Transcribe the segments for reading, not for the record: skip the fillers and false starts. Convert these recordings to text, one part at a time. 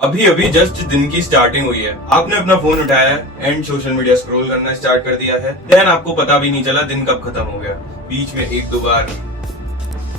अभी अभी जस्ट दिन की स्टार्टिंग हुई है, आपने अपना फोन उठाया एंड सोशल मीडिया स्क्रॉल करना स्टार्ट कर दिया है। देन आपको पता भी नहीं चला दिन कब खत्म हो गया। बीच में एक दो बार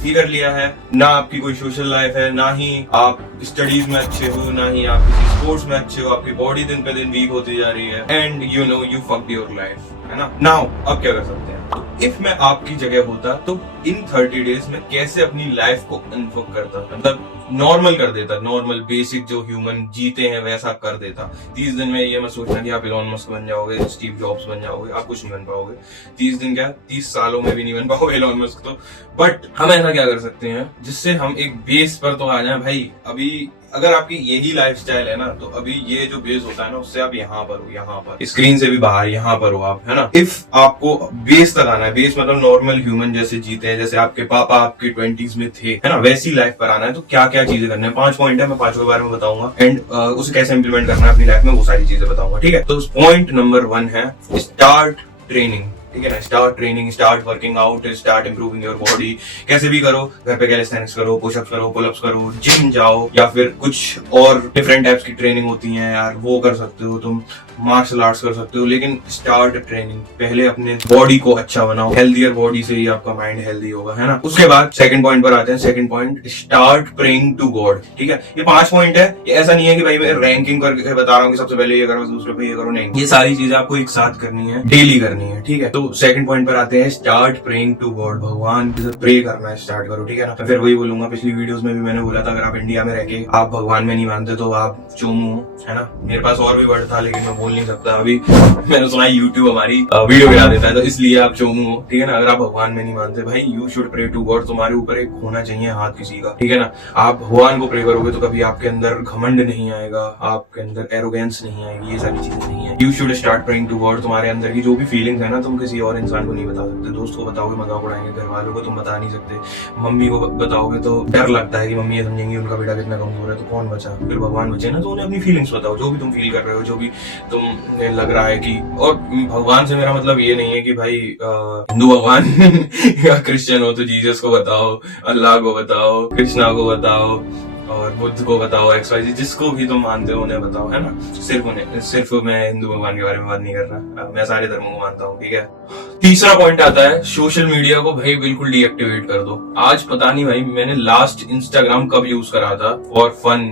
भी कर लिया है। ना आपकी कोई सोशल लाइफ है, ना ही आप स्टडीज में अच्छे हो, ना ही आप किसी स्पोर्ट्स में अच्छे हो। आपकी बॉडी दिन पे दिन वीक होती जा रही है and you know you fucked your life, है ना। नाउ अब क्या कर सकते हैं? इफ मैं आपकी जगह होता तो इन 30 डेज में कैसे अपनी लाइफ को अनफक करता, मतलब नॉर्मल कर देता, नॉर्मल बेसिक जो ह्यूमन जीते हैं वैसा कर देता। 30 दिन में ये मत सोचना कि आप इलॉन मस्क बन जाओगे, स्टीव जॉब्स बन जाओगे, आप कुछ नहीं बन पाओगे। 30 दिन क्या 30 सालों में भी नहीं बन पाओगे इलॉन मस्क तो। बट हम ऐसा क्या कर सकते हैं जिससे हम एक बेस पर तो आ जाए भाई। अभी अगर आपकी यही लाइफस्टाइल है ना, तो अभी ये जो बेस होता है ना, उससे आप यहाँ पर हो, यहाँ पर स्क्रीन से भी बाहर यहाँ पर हो आप, है ना। इफ आपको बेस तक आना है, बेस मतलब नॉर्मल ह्यूमन जैसे जीते हैं, जैसे आपके पापा आपके 20s में थे, है ना, वैसी लाइफ पर आना है, तो क्या क्या चीजें करनी है। 5 पॉइंट है, मैं 5 के बारे में बताऊंगा एंड उसे कैसे इंप्लीमेंट करना है अपनी लाइफ में, वो सारी चीजें बताऊंगा, ठीक है। तो पॉइंट नंबर 1 है स्टार्ट ट्रेनिंग, ठीक है ना। Start training, start working out, start improving your body. कैसे भी करो, घर पे कैलिस्थेनिक्स करो, पुशअप्स करो, पुलअप्स करो, जिम जाओ, या फिर कुछ और डिफरेंट टाइप्स की ट्रेनिंग होती है यार, वो कर सकते हो तुम। मार्शल आर्ट्स कर सकते हो, लेकिन स्टार्ट ट्रेनिंग। पहले अपने बॉडी को अच्छा बनाओ, हेल्दियर बॉडी से ही आपका माइंड हेल्दी होगा, है ना। उसके बाद सेकंड पॉइंट पर आते हैं। Second point start praying to God, ठीक है। ये 5 पॉइंट है। ये ऐसा नहीं है कि भाई मैं रैंकिंग करके बता रहा हूँ कि सबसे पहले ये करो, दूसरे पे ये करो, नहीं। ये सारी चीजें आपको एक साथ करनी है, डेली करनी है, ठीक है। तो सेकंड पॉइंट पर आते हैं स्टार्ट प्रेइंग टू गॉड। भगवान से प्रे करना स्टार्ट करो, ठीक है ना। फिर वही बोलूंगा, पिछली वीडियोस में भी मैंने बोला था, अगर आप इंडिया में रहके आप भगवान में नहीं मानते तो आप चोमू हो, है ना। मेरे पास और भी वर्ड था लेकिन मैं बोल नहीं सकता अभी। मैंने सुना यूट्यूब हमारी वीडियो गिरा देता है, तो इसलिए आप चोमू हो, ठीक है ना। अगर आप भगवान में नहीं मानते भाई, you should pray to God. तुम्हारे ऊपर एक होना चाहिए हाथ किसी का, ठीक है ना। आप भगवान को प्रे करोगे तो कभी आपके अंदर घमंड नहीं आएगा, आपके अंदर एरोगेंस नहीं आएगी, ये सारी चीजें नहीं है। You should start praying to God. तुम्हारे अंदर की जो भी फीलिंग्स है ना, तुम किसी और इंसान को नहीं बता सकते। दोस्त को बताओगे मजाक उड़ाएंगे, घर वालों को तुम बता नहीं सकते, मम्मी को बताओगे तो डर लगता है कि मम्मी ये समझेंगी उनका बेटा कितना कमजोर है, तो कौन बचा? फिर भगवान बचे ना। तो उन्हें अपनी फीलिंग्स बताओ, जो भी तुम फील कर रहे हो, जो भी तुम्हें लग रहा है कि। और भगवान से मेरा मतलब ये नहीं है कि भाई हिंदू भगवान या क्रिश्चियन हो तो जीसस को बताओ, अल्लाह को बताओ, कृष्णा को बताओ और बुद्ध को बताओ, XYZ जिसको भी तुम मानते हो उन्हें बताओ, है ना। सिर्फ मैं हिंदू भगवान के बारे में बात नहीं कर रहा, मैं सारे धर्मों को मानता हूँ, ठीक है। तीसरा पॉइंट आता है सोशल मीडिया को भाई बिल्कुल डीएक्टिवेट कर दो। आज पता नहीं भाई मैंने लास्ट इंस्टाग्राम कब यूज करा था फॉर फन।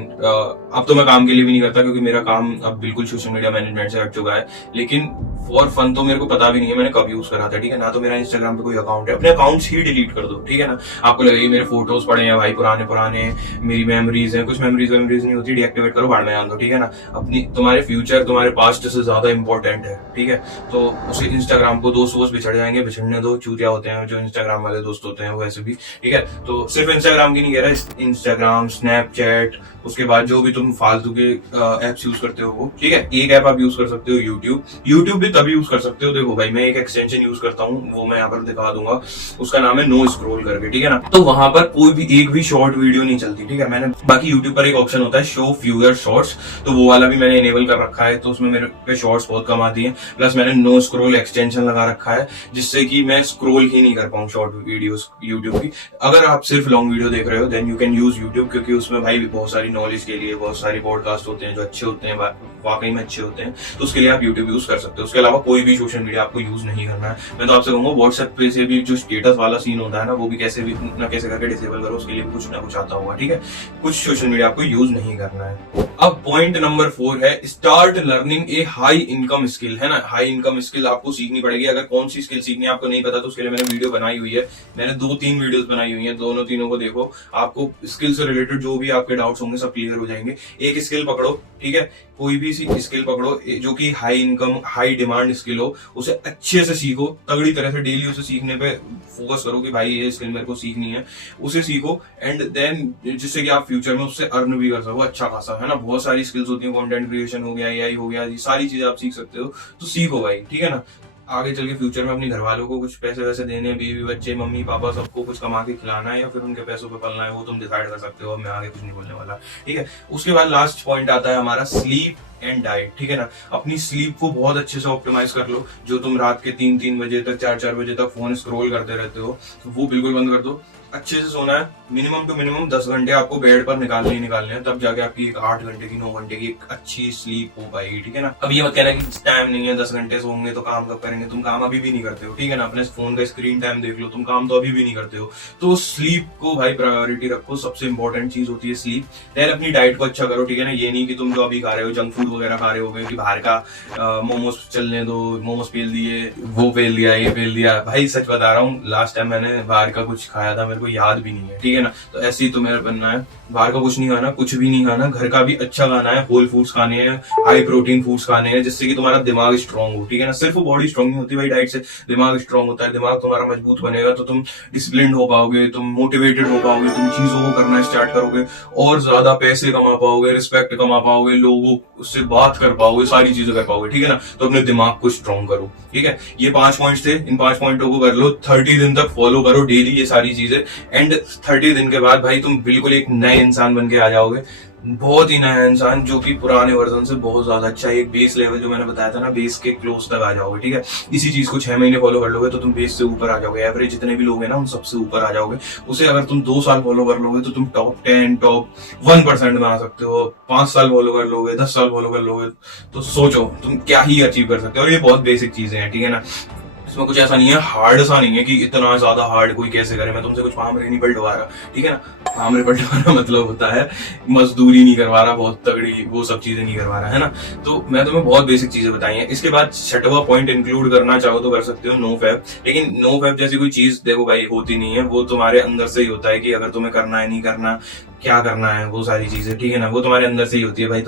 अब तो मैं काम के लिए भी नहीं करता क्योंकि मेरा काम अब बिल्कुल सोशल मीडिया मैनेजमेंट से हट चुका है, लेकिन फॉर फन तो मेरे को पता भी नहीं है मैंने कब यूज करा था, ठीक है ना। तो मेरा इंस्टाग्राम पे कोई अकाउंट है, अपने अकाउंट्स ही डिलीट कर दो, ठीक है ना। आपको लगेगी मेरे फोटोज पड़े हैं भाई, पुराने मेरी मेमोरीज हैं, कुछ मेमोरीज नहीं होती, डीएक्टिवेट करो, बाहर में जान दो, ठीक है ना। अपनी तुम्हारे फ्यूचर तुम्हारे पास्ट से ज्यादा इंपॉर्टेंट है, ठीक है। तो उसे इंस्टाग्राम को दोस्त बिछड़ जाएंगे, बिछड़ने दो, चूतिया होते हैं जो इंस्टाग्राम वाले दोस्त होते हैं वैसे भी, ठीक है। तो सिर्फ इंस्टाग्राम की नहीं कह रहा, इंस्टाग्राम, स्नैपचैट, उसके बाद जो भी तुम फालतू के एप्स यूज करते हो वो, ठीक है। एक ऐप आप यूज कर सकते हो यूट्यूब भी तभी यूज कर सकते हो। देखो भाई मैं एक एक्सटेंशन यूज करता हूँ, वो मैं यहाँ पर दिखा दूंगा, उसका नाम है नो स्क्रॉल करके, ठीक है ना। तो वहां पर कोई भी एक भी शॉर्ट वीडियो नहीं चलती, ठीक है। मैंने बाकी यूट्यूब पर एक ऑप्शन होता है शो फ्यूअर शॉर्ट्स, तो वो वाला भी मैंने इनेबल कर रखा है, तो उसमें मेरे पे शॉर्ट्स बहुत कम आती है। प्लस मैंने नो स्क्रॉल एक्सटेंशन लगा रखा है जिससे कि मैं स्क्रॉल ही नहीं कर पाऊँ शॉर्ट वीडियोस यूट्यूब की। अगर आप सिर्फ लॉन्ग वीडियो देख रहे हो then you can use YouTube, क्योंकि उसमें भाई बहुत सारी नॉलेज के लिए बहुत सारी पॉडकास्ट होते हैं जो अच्छे होते हैं, वाकई में अच्छे होते हैं, तो उसके लिए आप यूट्यूब यूज कर सकते हो। उसके अलावा कोई भी सोशल मीडिया आपको यूज नहीं करना है। मैं तो आपसे कहूंगा व्हाट्सएप पे से भी जो स्टेटस वाला सीन होता है ना, वो भी कैसे करके डिसेबल करो, उसके लिए कुछ ना कुछ आता होगा, ठीक है। कुछ सोशल मीडिया आपको यूज नहीं करना है। अब पॉइंट नंबर 4 है स्टार्ट लर्निंग ए हाई इनकम स्किल, है ना। हाई इनकम स्किल आपको सीखनी पड़ेगी। अगर कौन सी स्किल सीखनी है आपको नहीं पता तो उसके लिए मैंने वीडियो बनाई हुई है, मैंने 2-3 वीडियोस बनाई हुई है, तीनों को देखो, आपको स्किल से रिलेटेड जो भी आपके डाउट्स होंगे सब क्लियर हो जाएंगे। एक स्किल पकड़ो, ठीक है, कोई भी स्किल पकड़ो जो कि high income high demand skill हो, उसे अच्छे से सीखो, तगड़ी तरह से डेली उसे सीखने पे फोकस करो कि भाई ये स्किल मेरे को सीखनी है, उसे सीखो एंड देन जिससे कि आप फ्यूचर में उससे अर्न भी कर सको अच्छा खासा, है ना। बहुत सारी स्किल्स होती है, कंटेंट क्रिएशन हो गया, AI हो गया, ये सारी चीजें आप सीख सकते हो, तो सीखो भाई, ठीक है ना। आगे चल के फ्यूचर में अपने घर वालों को कुछ पैसे वैसे देने, बीवी बच्चे मम्मी पापा सबको कुछ कमा के खिलाना है या फिर उनके पैसों पे पलना है, वो तुम डिसाइड कर सकते हो। मैं आगे कुछ नहीं बोलने वाला, ठीक है। उसके बाद लास्ट पॉइंट आता है हमारा स्लीप एंड डाइट, ठीक है ना। अपनी स्लीप को बहुत अच्छे से ऑप्टिमाइज कर लो। जो तुम रात के 3-3 बजे तक 4-4 बजे तक फोन स्क्रॉल करते रहते हो, तो वो बिल्कुल बंद कर दो। अच्छे से सोना है। मिनिमम टू मिनिमम 10 घंटे आपको बेड पर निकालने ही निकालने हैं, तब जाके आपकी एक 8 घंटे की 9 घंटे की एक अच्छी स्लीप हो पाएगी, ठीक है ना। अब ये मत कहना कि टाइम नहीं है, 10 घंटे सोएंगे तो काम कब करेंगे, तुम काम अभी भी नहीं करते हो, ठीक है ना। अपने फोन का स्क्रीन टाइम देख लो, तुम काम तो अभी भी नहीं करते हो। तो स्लीप को भाई प्रायोरिटी रखो, सबसे इंपॉर्टेंट चीज होती है स्लीप। देन अपनी डाइट को अच्छा करो, ठीक है ना। ये नहीं कि तुम जो अभी खा रहे हो जंक फूड वगैरह खा रहे हो कि बाहर का मोमोज चलने दो, मोमोज पेल दिए, वो पेल दिया, ये पेल दिया। भाई सच बता रहा हूँ, लास्ट टाइम मैंने बाहर का कुछ खाया था, मेरे को याद भी नहीं है, ठीक है ना। तो ऐसे ही तुम्हें बनना है, बाहर का कुछ नहीं खाना, कुछ भी नहीं खाना, घर का भी अच्छा खाना है, होल फूड्स खाने हैं, हाई प्रोटीन फूड्स खाने हैं, जिससे कि तुम्हारा दिमाग स्ट्रांग हो, ठीक है ना। सिर्फ बॉडी स्ट्रांग नहीं होती भाई, डाइट से दिमाग स्ट्रांग होता है। दिमाग तुम्हारा मजबूत बनेगा तो तुम डिसिप्लिन हो पाओगे, तुम मोटिवेटेड हो पाओगे, तुम चीजों को करना स्टार्ट करोगे, और ज्यादा पैसे कमा पाओगे, रिस्पेक्ट कमा पाओगे, लोगों से बात कर पाओगे, सारी चीजें कर पाओगे, ठीक है ना। तो अपने दिमाग को स्ट्रांग करो, ठीक है। ये 5 पॉइंट्स थे, इन 5 पॉइंटों को कर लो, 30 दिन तक फॉलो करो डेली ये सारी चीजें, एंड 30 दिन के बाद भाई तुम बिल्कुल एक नए इंसान बन के आ जाओगे, बहुत ही नया इंसान, जो कि पुराने वर्जन से बहुत ज्यादा अच्छा है। एक बेस लेवल जो मैंने बताया था ना, बेस के क्लोज तक आ जाओगे, ठीक है। इसी चीज को 6 महीने फॉलो कर लोगे तो तुम बेस से ऊपर आ जाओगे, एवरेज जितने भी लोग हैं ना उन सबसे ऊपर आ जाओगे। उसे अगर तुम 2 साल फॉलो कर लोगे तो तुम टॉप 10 टॉप 1% में आ सकते हो। 5 साल फॉलो कर लोगे, 10 साल फॉलो कर लोगे, तो सोचो तुम क्या ही अचीव कर सकते हो। और ये बहुत बेसिक चीजें हैं, ठीक है ना। इसमें कुछ ऐसा नहीं है, हार्ड सा नहीं है कि इतना ज्यादा हार्ड कोई कैसे करे। मैं तुमसे कुछ फार्म नहीं पलटवा रहा, ठीक है ना। फार्म नहीं पलटवाना मतलब होता है मजदूरी नहीं करवा रहा, बहुत तगड़ी वो सब चीजें नहीं करवा रहा, है ना। तो मैं तुम्हें बहुत बेसिक चीजें बताई हैं। इसके बाद 6वां पॉइंट इंक्लूड करना चाहो तो कर सकते हो, नो फैब। लेकिन नो फैब जैसी कोई चीज देखो भाई होती नहीं है, वो तुम्हारे अंदर से ही होता है कि अगर तुम्हें करना है नहीं करना, क्या करना है, वो सारी चीजें, ठीक है ना। वो तुम्हारे अंदर से ही होती है भाई।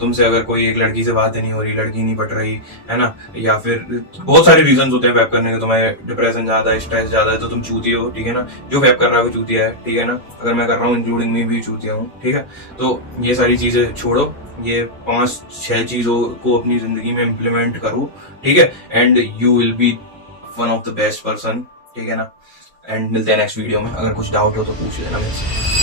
तुमसे अगर कोई एक लड़की से बातें नहीं हो रही, लड़की नहीं पट रही, है ना, या फिर बहुत सारे रीजन होते हैं फैब करने के। तुम्हें डिप्रेशन ज्यादा है, स्ट्रेस ज्यादा है, तो तुम चूतिए हो, ठीक है ना। जो फैब कर रहा है वो चूतिया है, ठीक है ना। अगर मैं कर रहा हूँ इंक्लूडिंग में भी चूतिया हूँ, ठीक है। तो ये सारी चीजें छोड़ो, ये 5-6 चीजों को अपनी जिंदगी में इम्प्लीमेंट करो, ठीक है, and you will be one of the best person, ठीक है ना। एंड मिलते हैं नेक्स्ट वीडियो में। अगर कुछ डाउट हो तो पूछ लेना मेरे से।